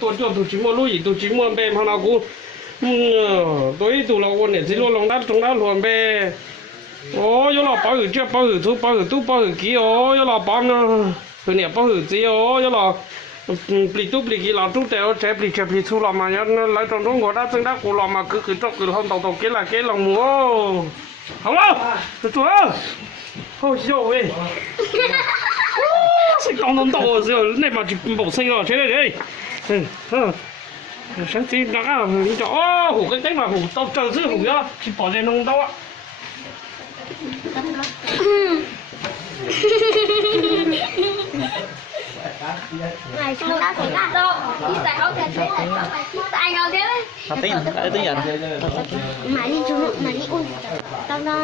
ตัวจตัวจิมลุยตัวจิมมันเป็นพนักกูตัวอีตัวเราคนเนี่ยที่เราลงด้านตรงด้านหลวงเบโอ้ยเราป้าหือเจ้าป้าหือทุกป้าหือตู้ป้าหือกี้โอ้ยเราป้าเนาะตัวเนี่ยป้าหือจีโอ้ยเราปลีตู้ปลีกี้เราตู้แต่ว่าใช้ปลีเจ้าปลีทุเรามาเนี่ยหลายตรงตรงหัวด้านตรงด้านกูเรามาคือจอกคือห้องตรงเกล้าเกล้าหมูเอาละตัวโอ้ยโย่เว้ย是刚刚到的时候，那把就冇聲咯，出嚟嚟，想知大家你就哦，胡個頂嘛胡到就知胡咗，去把你弄到啊。Này chúng ta thấy là đi tại đâu thì thấy là tại đâu thế đấy. Tiếng Nhật. Mà đi chúng mà đi ôn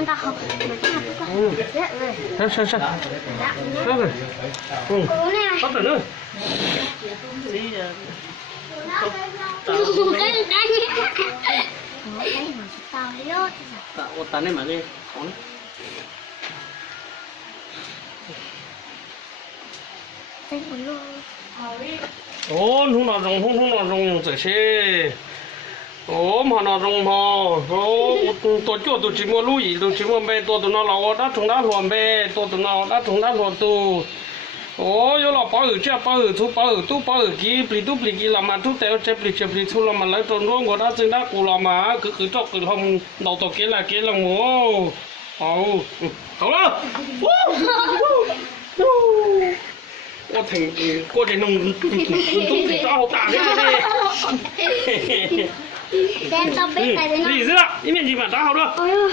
tao học mà đi học qua. Sao. Sao rồi. Cố này. Bắt rồi nữa. Cái mà tao lốt. Tao tao này mà đi. Cái mà lốt. Ồ, không nào rong rồi xe. Ồ, mà nào rong mà. Ồ, tôi cho tôi chỉ mua lúi, tôi chỉ mua bê, tôi nó là đã trồng đá luồn bê, tôi nó đã trồng đá luồn tu. Ồ, giờ là bảo ở čia, bảo ở thu, bảo ở tu, bảo ở kia, pli kia làm mà thu tèo chế pli thu làm mà lấy trồng ruộng của đã trồng đá cù làm mà cứ chọc cứ không đầu tổ kia là mua. Ồ,好了。我停，我哋弄都唔打好大嘅你。Đem tao biết này để nó. 你意思啦，一面积把打好了。哎呦。